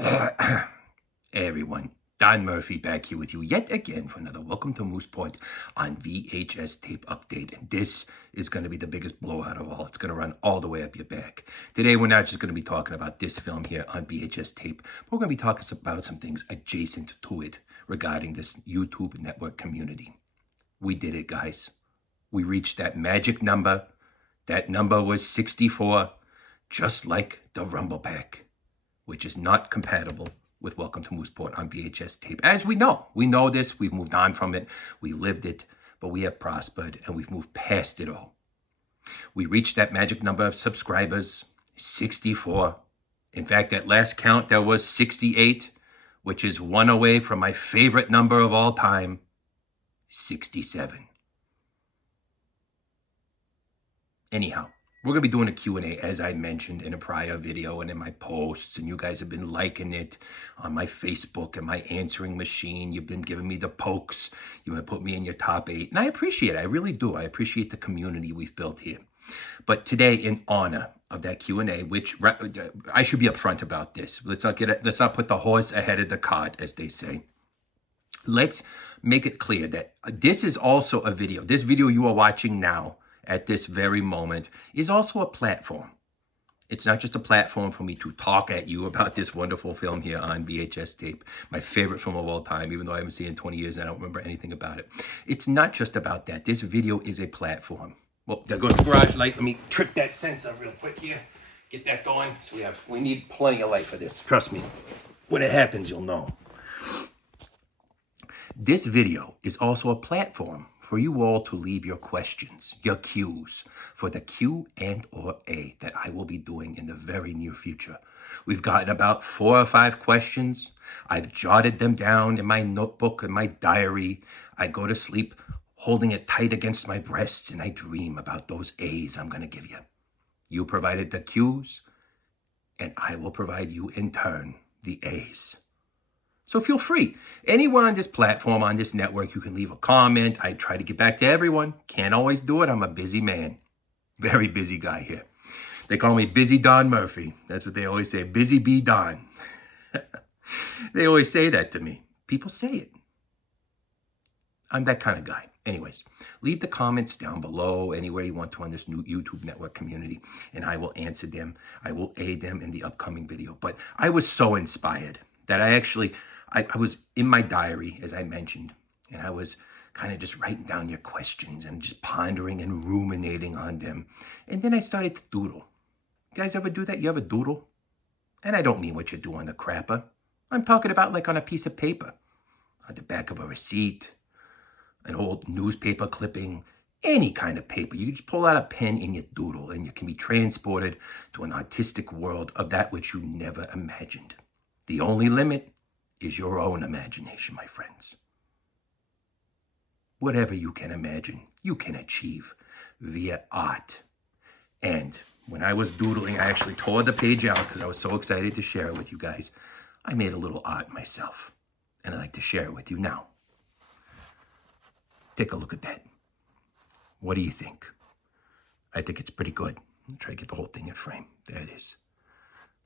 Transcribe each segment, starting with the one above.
Hey everyone, Don Murphy back here with you yet again for another Welcome to Moosport on VHS tape update. And this is going to be the biggest blowout of all. It's going to run all the way up your back. Today, we're not just going to be talking about this film here on VHS tape. We're going to be talking about some things adjacent to it regarding this YouTube network community. We did it, guys. We reached that magic number. That number was 64, just like the Rumble Pack, which is not compatible with Welcome to Moosport on VHS tape. As we know this, we've moved on from it, we lived it, but we have prospered and we've moved past it all. We reached that magic number of subscribers, 64. In fact, at last count, there was 68, which is one away from my favorite number of all time, 67. Anyhow, we're going to be doing a Q&A, as I mentioned in a prior video and in my posts, and you guys have been liking it on my Facebook and my answering machine. You've been giving me the pokes. You've been putting me in your top 8, and I appreciate it. I really do. I appreciate the community we've built here. But today, in honor of that Q&A, which I should be upfront about this. Let's not put the horse ahead of the cart, as they say. Let's make it clear that this is also a video. This video you are watching now, at this very moment, is also a platform. It's not just a platform for me to talk at you about this wonderful film here on VHS tape, my favorite film of all time, even though I haven't seen it in 20 years and I don't remember anything about it. It's not just about that. This video is a platform. Well, there goes the garage light. Let me trip that sensor real quick here. Get that going. So we need plenty of light for this. Trust me. When it happens, you'll know. This video is also a platform for you all to leave your questions, your Qs, for the Q&A that I will be doing in the very near future. We've gotten about 4 or 5 questions. I've jotted them down in my notebook and my diary. I go to sleep holding it tight against my breasts, and I dream about those A's I'm going to give you. You provided the Qs, and I will provide you, in turn, the A's. So feel free. Anyone on this platform, on this network, you can leave a comment. I try to get back to everyone. Can't always do it. I'm a busy man. Very busy guy here. They call me Busy Don Murphy. That's what they always say. Busy Bee Don. They always say that to me. People say it. I'm that kind of guy. Anyways, leave the comments down below anywhere you want to on this new YouTube network community, and I will answer them. I will aid them in the upcoming video. But I was so inspired that I was in my diary, as I mentioned, and I was kind of just writing down your questions and just pondering and ruminating on them. And then I started to doodle. You guys ever do that? You ever doodle? And I don't mean what you do on the crapper. I'm talking about like on a piece of paper, on the back of a receipt, an old newspaper clipping, any kind of paper. You just pull out a pen and you doodle, and you can be transported to an artistic world of that which you never imagined. The only limit is your own imagination, my friends. Whatever you can imagine, you can achieve via art. And when I was doodling, I actually tore the page out because I was so excited to share it with you guys. I made a little art myself, and I'd like to share it with you now. Take a look at that. What do you think? I think it's pretty good. I'll try to get the whole thing in frame. There it is.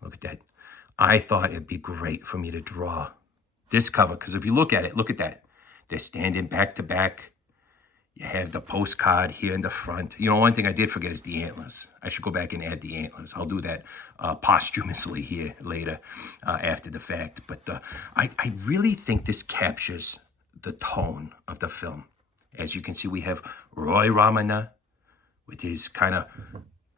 Look at that. I thought it'd be great for me to draw this cover, because if you look at it, look at that. They're standing back to back. You have the postcard here in the front. You know, one thing I did forget is the antlers. I should go back and add the antlers. I'll do that posthumously here later after the fact. But I really think this captures the tone of the film. As you can see, we have Roy Ramana with his kind of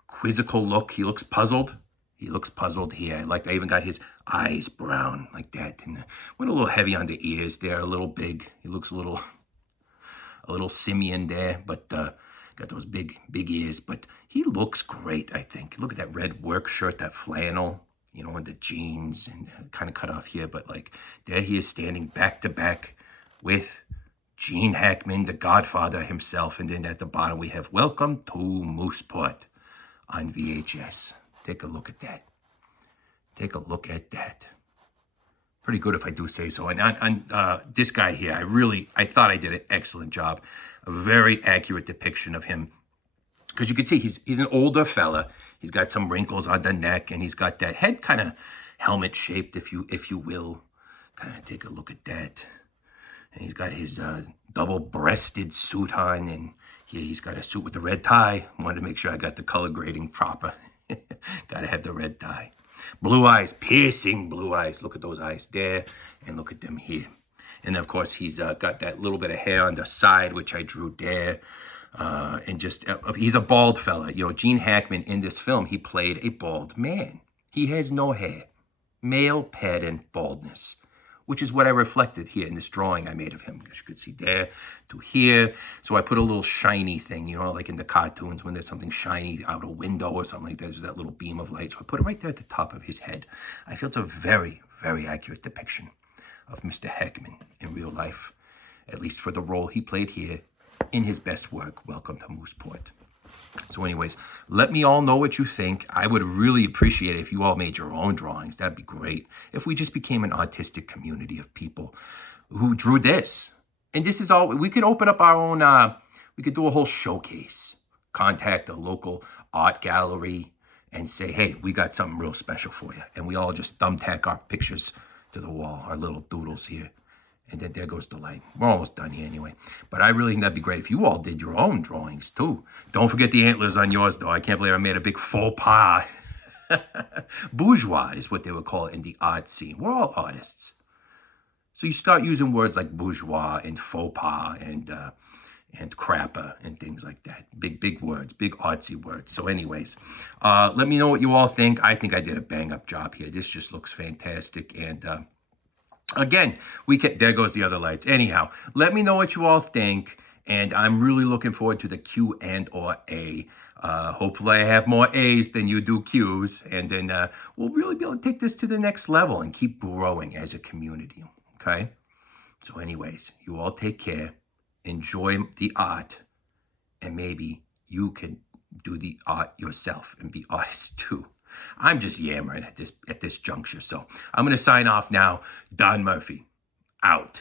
quizzical look. He looks puzzled. He looks puzzled here. I even got his eyes brown like that. And went a little heavy on the ears there, a little big. He looks a little simian there, but got those big ears. But he looks great, I think. Look at that red work shirt, that flannel, you know, and the jeans, and kind of cut off here. But like, there he is standing back to back with Gene Hackman, the Godfather himself. And then at the bottom, we have Welcome to Moosport on VHS. Take a look at that. Take a look at that. Pretty good, if I do say so. And on this guy here, I thought I did an excellent job. A very accurate depiction of him. Because you can see he's an older fella. He's got some wrinkles on the neck, and he's got that head kind of helmet shaped, if you will. Kind of take a look at that. And he's got his double-breasted suit on, and here he's got a suit with the red tie. Wanted to make sure I got the color grading proper. Gotta have the red tie. Blue eyes, piercing blue eyes. Look at those eyes there, and look at them here. And of course, he's got that little bit of hair on the side, which I drew there. And just, he's a bald fella. You know, Gene Hackman in this film, he played a bald man. He has no hair. Male pattern baldness, which is what I reflected here in this drawing I made of him. As you could see there to here. So I put a little shiny thing, you know, like in the cartoons when there's something shiny out a window or something like that. There's that little beam of light. So I put it right there at the top of his head. I feel it's a very, very accurate depiction of Mr. Hackman in real life, at least for the role he played here in his best work, Wlecome to Moosport. So anyways, let me all know what you think. I would really appreciate it if you all made your own drawings. That'd be great. If we just became an artistic community of people who drew this. And this is all, we could open up our own, we could do a whole showcase. Contact a local art gallery and say, hey, we got something real special for you. And we all just thumbtack our pictures to the wall, our little doodles here. And then there goes the light. We're almost done here anyway. But I really think that'd be great if you all did your own drawings too. Don't forget the antlers on yours though. I can't believe I made a big faux pas. Bourgeois is what they would call it in the art scene. We're all artists. So you start using words like bourgeois and faux pas and crapper and things like that. Big words, big artsy words. So anyways, let me know what you all think. I think I did a bang up job here. This just looks fantastic. And again, there goes the other lights. Anyhow, let me know what you all think. And I'm really looking forward to the Q and or A. Hopefully I have more A's than you do Q's. And then we'll really be able to take this to the next level and keep growing as a community. Okay? So anyways, you all take care. Enjoy the art. And maybe you can do the art yourself and be artists too. I'm just yammering at this juncture. So I'm going to sign off now. Don Murphy, out.